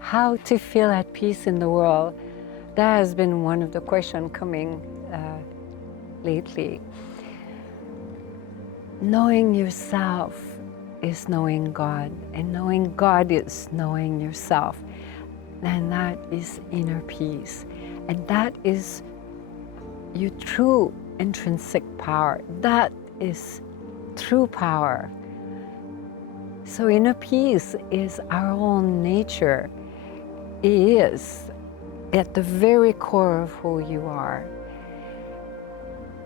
how to feel at peace in the world. That has been one of the questions coming lately. Knowing yourself is knowing God, and knowing God is knowing yourself. And that is inner peace. And that is your true intrinsic power. That is true power. So inner peace is our own nature. It is at the very core of who you are.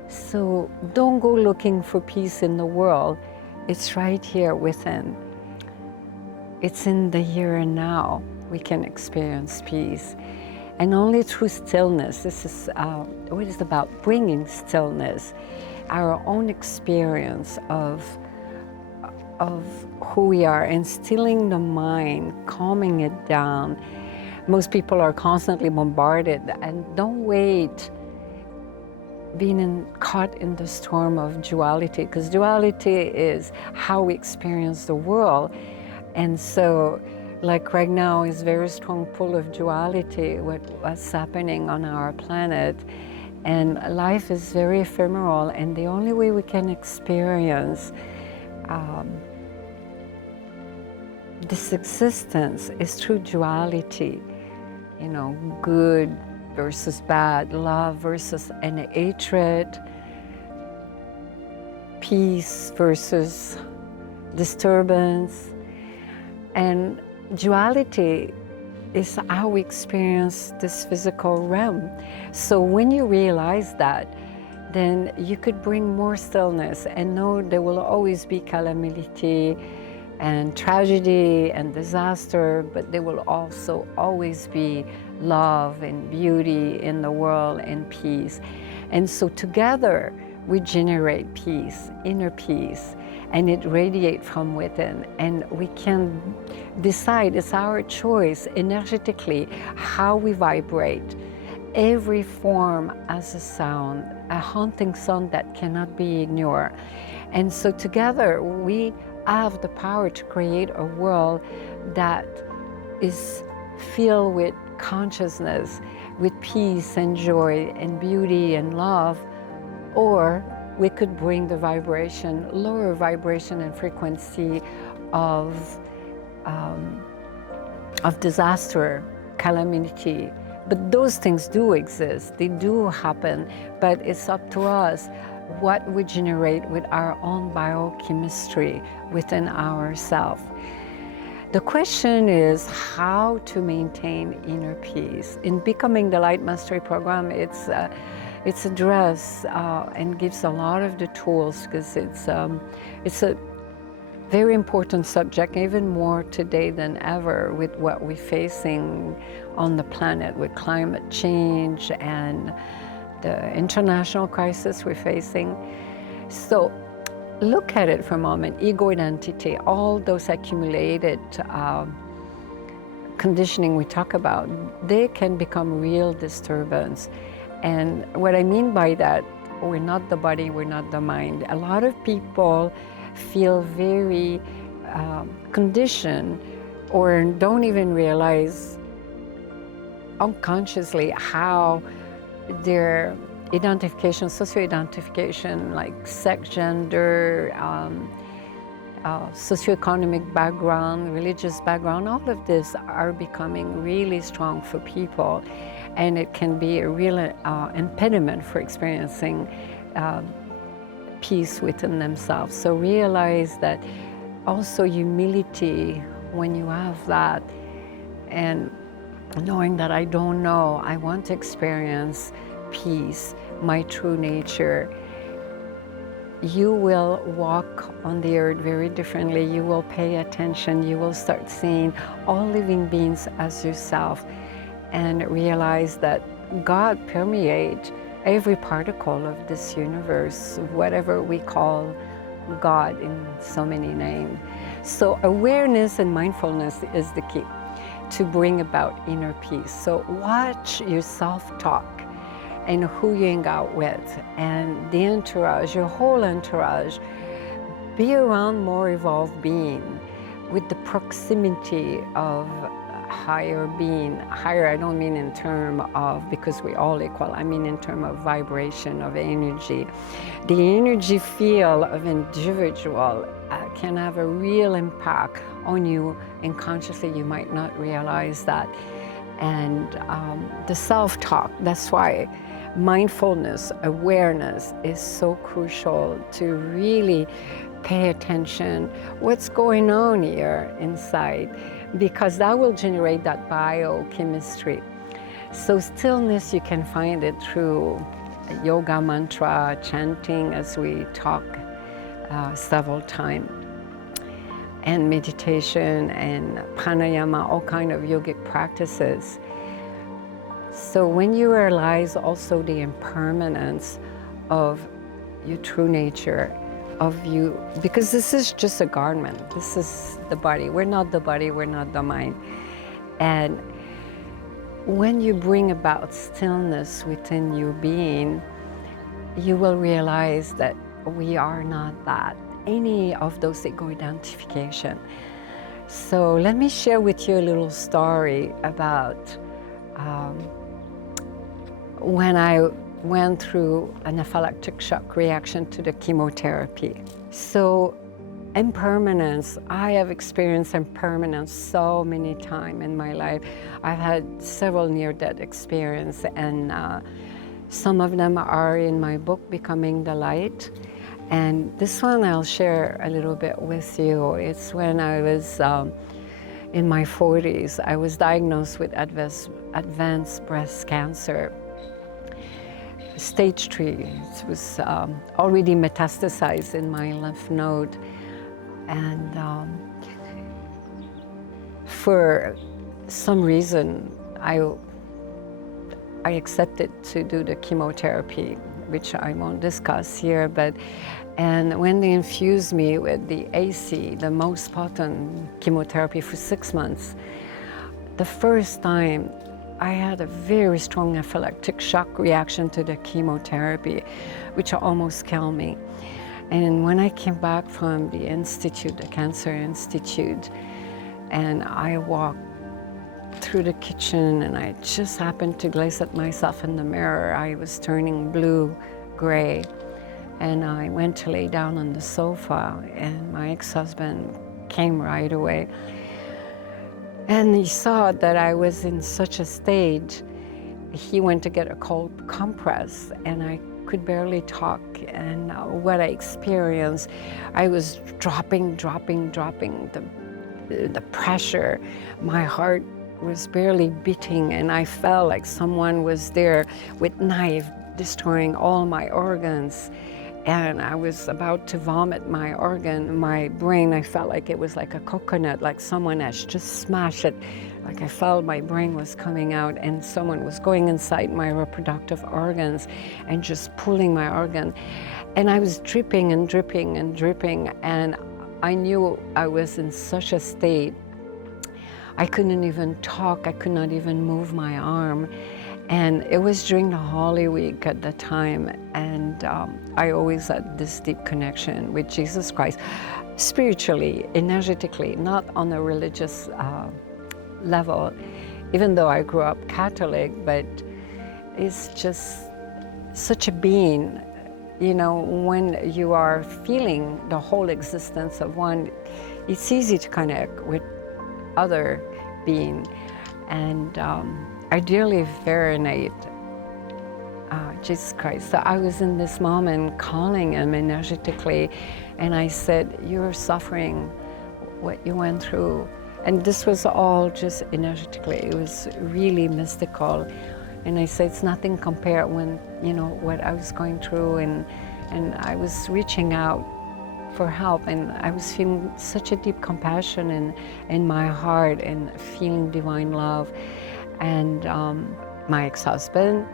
So don't go looking for peace in the world. It's right here within. It's in the here and now we can experience peace. And only through stillness, this is what it's about, bringing stillness, our own experience of who we are, and stilling the mind, calming it down. Most people are constantly bombarded, and don't wait being caught in the storm of duality, because duality is how we experience the world. And so, like right now is very strong pull of duality, what's happening on our planet. And life is very ephemeral, and the only way we can experience this existence is through duality. You know, good versus bad, love versus and hatred, peace versus disturbance. And duality is how we experience this physical realm. So when you realize that, then you could bring more stillness and know there will always be calamity and tragedy and disaster, but there will also always be love and beauty in the world and peace. And so together we generate peace, inner peace, and it radiates from within. And we can decide, it's our choice energetically, how we vibrate. Every form has a sound, a haunting sound that cannot be ignored. And so together we have the power to create a world that is filled with consciousness, with peace and joy and beauty and love. Or we could bring the vibration, lower vibration and frequency of disaster, calamity. But those things do exist, they do happen, but it's up to us what we generate with our own biochemistry within ourselves. The question is how to maintain inner peace. In Becoming the Light Mastery Program, it's addressed and gives a lot of the tools, because it's a very important subject, even more today than ever, with what we're facing on the planet with climate change and the international crisis we're facing. So look at it for a moment. Ego identity, all those accumulated conditioning we talk about, they can become real disturbance. And what I mean by that, we're not the body, we're not the mind. A lot of people feel very conditioned, or don't even realize unconsciously how their identification, socio-identification, like sex, gender, socioeconomic background, religious background, all of this are becoming really strong for people. And it can be a real impediment for experiencing peace within themselves. So realize that also humility, when you have that, and knowing that I don't know, I want to experience peace, my true nature, you will walk on the earth very differently. You will pay attention. You will start seeing all living beings as yourself, and realize that God permeates every particle of this universe, whatever we call God in so many names. So awareness and mindfulness is the key to bring about inner peace. So watch your self-talk and who you hang out with, and the entourage, your whole entourage. Be around more evolved beings with the proximity of higher being. Higher, I don't mean in terms of, because we're all equal, I mean in terms of vibration, of energy. The energy field of individual can have a real impact on you, and consciously you might not realize that. And the self-talk, that's why mindfulness, awareness is so crucial to really pay attention what's going on here inside, because that will generate that biochemistry. So stillness, you can find it through yoga mantra, chanting, as we talk several times, and meditation and pranayama, all kind of yogic practices. So when you realize also the impermanence of your true nature, of you, because this is just a garment, this is the body. We're not the body, we're not the mind. And when you bring about stillness within your being, you will realize that we are not that, any of those ego identification. So let me share with you a little story about when I went through an anaphylactic shock reaction to the chemotherapy. So impermanence, I have experienced impermanence so many times in my life. I've had several near-death experiences, and some of them are in my book, Becoming the Light. And this one I'll share a little bit with you. It's when I was in my 40s. I was diagnosed with advanced breast cancer. Stage 3, it was already metastasized in my lymph node. And for some reason, I accepted to do the chemotherapy, which I won't discuss here, and when they infused me with the AC, the most potent chemotherapy, for 6 months, the first time I had a very strong anaphylactic shock reaction to the chemotherapy, which almost killed me. And when I came back from the institute, the Cancer Institute, and I walked through the kitchen and I just happened to glaze at myself in the mirror, I was turning blue, gray, and I went to lay down on the sofa, and my ex-husband came right away. And he saw that I was in such a state. He went to get a cold compress, and I could barely talk. And what I experienced, I was dropping the pressure. My heart was barely beating, and I felt like someone was there with knife destroying all my organs. And I was about to vomit my organ, my brain. I felt like it was like a coconut, like someone has just smashed it. Like I felt my brain was coming out, and someone was going inside my reproductive organs and just pulling my organ. And I was dripping and dripping and dripping, and I knew I was in such a state. I couldn't even talk, I could not even move my arm. And it was during the Holy Week at the time, and I always had this deep connection with Jesus Christ, spiritually, energetically, not on a religious level, even though I grew up Catholic, but it's just such a being. You know, when you are feeling the whole existence of one, it's easy to connect with other being. And I dearly venerate Jesus Christ. So I was in this moment calling him energetically, and I said, "You're suffering what you went through." And this was all just energetically. It was really mystical. And I said, "It's nothing compared when, you know, what I was going through." And I was reaching out for help, and I was feeling such a deep compassion in my heart, and feeling divine love. And my ex-husband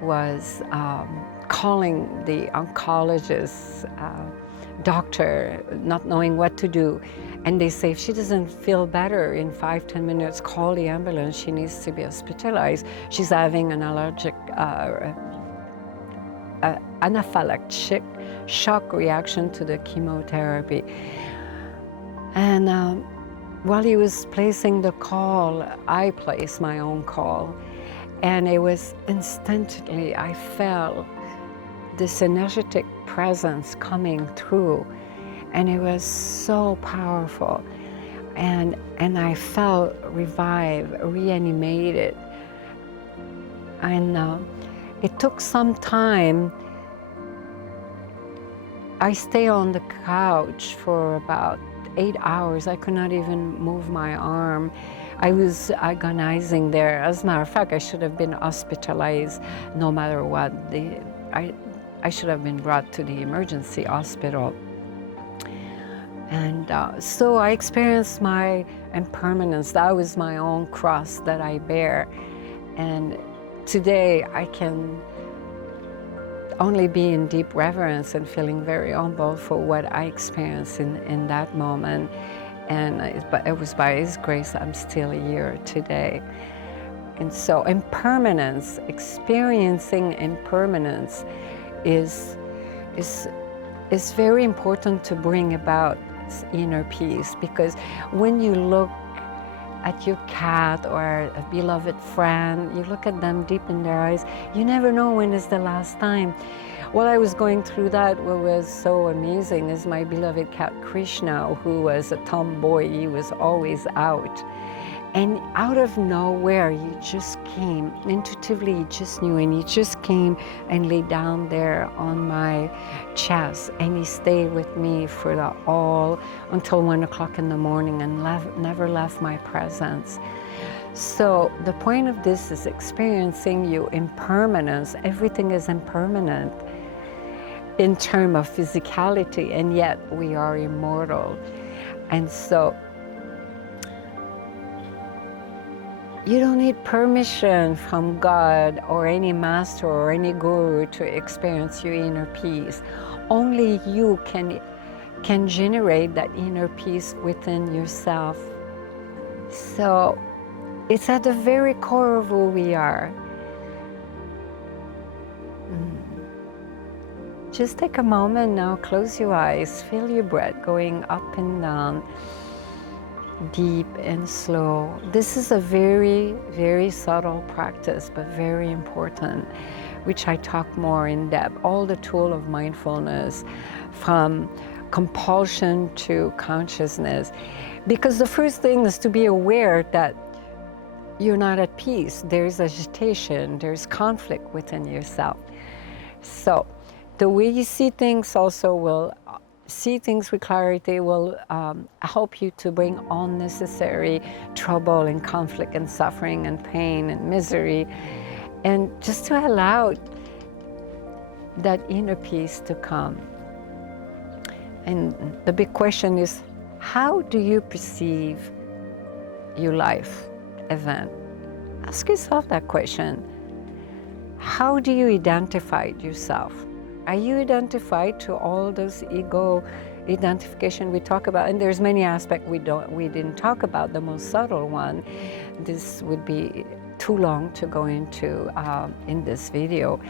was calling the oncologist, doctor, not knowing what to do. And they say, if she doesn't feel better in 5-10 minutes, call the ambulance, she needs to be hospitalized. She's having an allergic, anaphylactic shock reaction to the chemotherapy. And while he was placing the call, I placed my own call. And it was instantly, I felt this energetic presence coming through. And it was so powerful. And I felt revived, reanimated. And it took some time. I stayed on the couch for about 8 hours. I could not even move my arm. I was agonizing there. As a matter of fact, I should have been hospitalized no matter what. I should have been brought to the emergency hospital. And so I experienced my impermanence. That was my own cross that I bear. And today I can only be in deep reverence and feeling very humble for what I experienced in that moment. And it was by His grace I'm still here today. And so impermanence, experiencing impermanence is very important to bring about inner peace, because when you look at your cat or a beloved friend, you look at them deep in their eyes, you never know when is the last time. While I was going through that, what was so amazing is my beloved cat Krishna, who was a tomboy. He was always out. And out of nowhere, he just came. Intuitively, he just knew, and he just came and lay down there on my chest. And he stayed with me for all until 1 o'clock in the morning and never left my presence. So the point of this is experiencing your impermanence. Everything is impermanent in terms of physicality, and yet we are immortal. And so you don't need permission from God or any master or any guru to experience your inner peace. Only you can generate that inner peace within yourself. So it's at the very core of who we are. Just take a moment now, close your eyes, feel your breath going up and down, deep and slow. This is a very, very subtle practice, but very important, which I talk more in depth. All the tool of mindfulness, from compulsion to consciousness. Because the first thing is to be aware that you're not at peace. There's agitation, there's conflict within yourself. So the way you see things also will see things with clarity will help you to bring unnecessary trouble and conflict and suffering and pain and misery, and just to allow that inner peace to come. And the big question is, how do you perceive your life event? Ask yourself that question. How do you identify yourself? Are you identified to all those ego identification we talk about? And there's many aspects we didn't talk about. The most subtle one, this would be too long to go into in this video.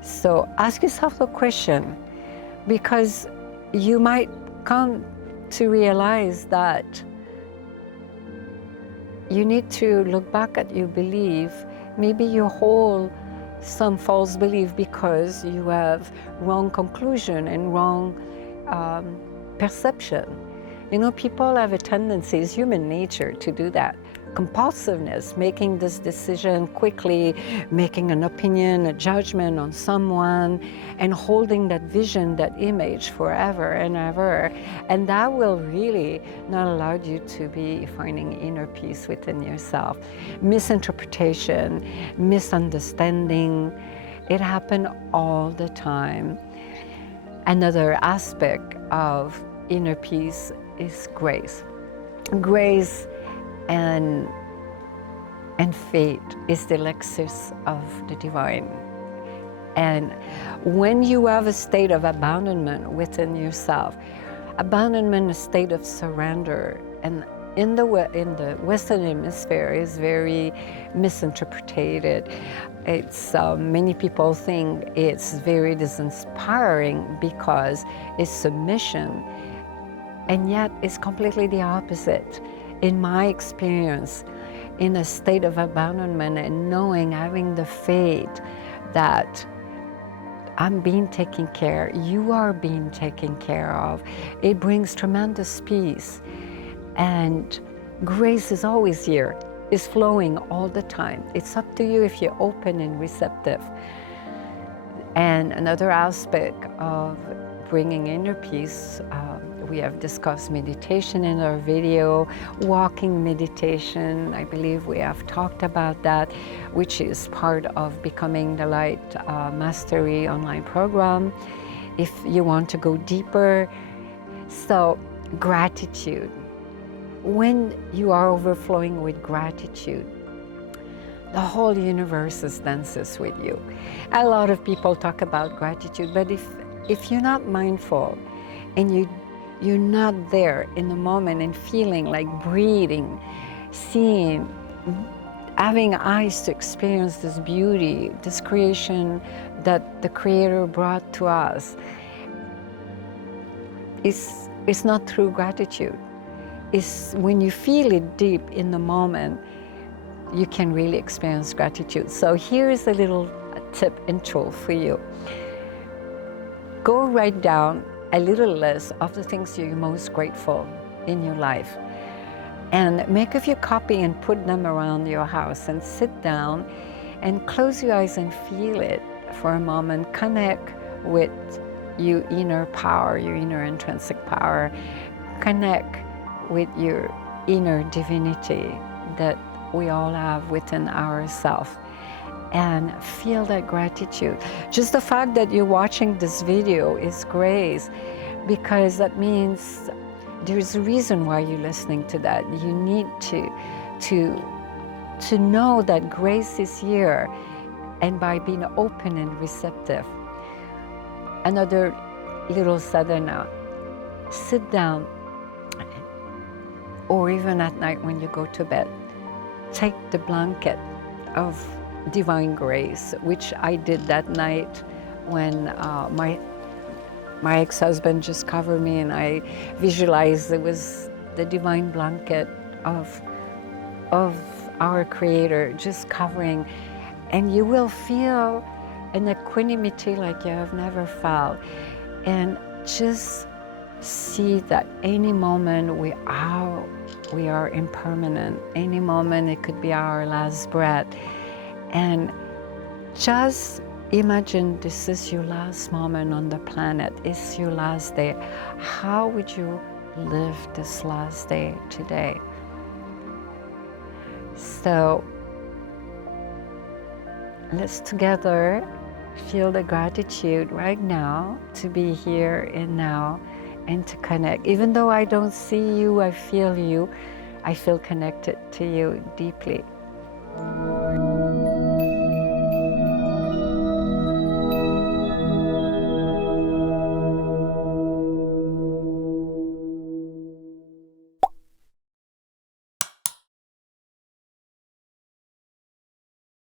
So ask yourself the question, because you might come to realize that you need to look back at your belief. Maybe you hold some false belief because you have wrong conclusion and wrong perception. You know, people have a tendency, it's human nature to do that. Compulsiveness, making this decision quickly, making an opinion, a judgment on someone, and holding that vision, that image forever and ever. And that will really not allow you to be finding inner peace within yourself. Misinterpretation, misunderstanding, it happens all the time. Another aspect of inner peace is grace. Grace and faith is the elixir of the divine. And when you have a state of abandonment within yourself, abandonment is a state of surrender, and in the Western Hemisphere is very misinterpreted. It's many people think it's very disinspiring because it's submission, and yet it's completely the opposite. in my experience, in a state of abandonment and knowing, having the faith that I'm being taken care, you are being taken care of. It brings tremendous peace. And grace is always here, is flowing all the time. It's up to you if you're open and receptive. And another aspect of bringing inner peace, we have discussed meditation in our video, walking meditation. I believe we have talked about that, which is part of Becoming the Light Mastery online program, if you want to go deeper. So, gratitude. When you are overflowing with gratitude, the whole universe dances with you. A lot of people talk about gratitude, but if you're not mindful and you're not there in the moment and feeling like breathing, seeing, having eyes to experience this beauty, this creation that the Creator brought to us, it's not through gratitude. It's when you feel it deep in the moment, you can really experience gratitude. So here's a little tip and tool for you. Go write down a little list of the things you're most grateful in your life, and make a few copy and put them around your house, and sit down and close your eyes and feel it for a moment. Connect with your inner power, your inner intrinsic power. Connect with your inner divinity that we all have within ourselves, and feel that gratitude. Just the fact that you're watching this video is grace, because that means there's a reason why you're listening to that. You need to know that grace is here, and by being open and receptive. Another little sadhana: sit down, or even at night when you go to bed, take the blanket of divine grace, which I did that night when my ex-husband just covered me, and I visualized it was the divine blanket of our Creator just covering, and you will feel an equanimity like you have never felt. And just see that any moment we are impermanent. Any moment it could be our last breath. And just imagine this is your last moment on the planet. It's your last day. How would you live this last day today? So let's together feel the gratitude right now to be here and now, and to connect. Even though I don't see you, I feel you. I feel connected to you deeply.